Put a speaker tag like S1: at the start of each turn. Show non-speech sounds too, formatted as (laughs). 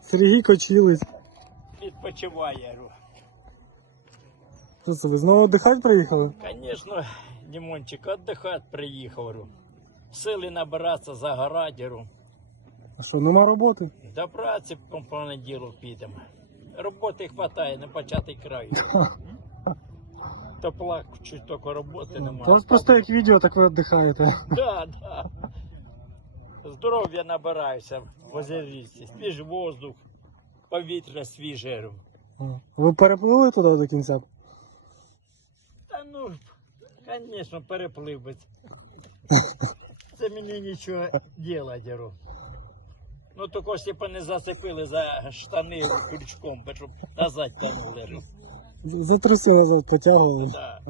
S1: Сергій Кочілець.
S2: Відпочиває.
S1: Що ви знову віддихати приїхали?
S2: Конечно, Дімончик, віддихати приїхав. Сили набиратися загорати. говорю.
S1: А що, нема роботи?
S2: До праці по понеділок підемо. Роботи хватає, не початий край. То плачу, тільки роботи немає.
S1: просто як відео, так ви віддихаєте.
S2: Да, да. Здоров'я набираюся в озерісті. Свіжий воздух, повітря свіже.
S1: Ви переплили туди до кінця?
S2: Та ну, звісно, переплив би. (laughs) Це мені нічого говорю. Ну, тільки якщо не зацепили за штани крючком, щоб назад тягнули. говорю.
S1: За назад потягували.
S2: Да.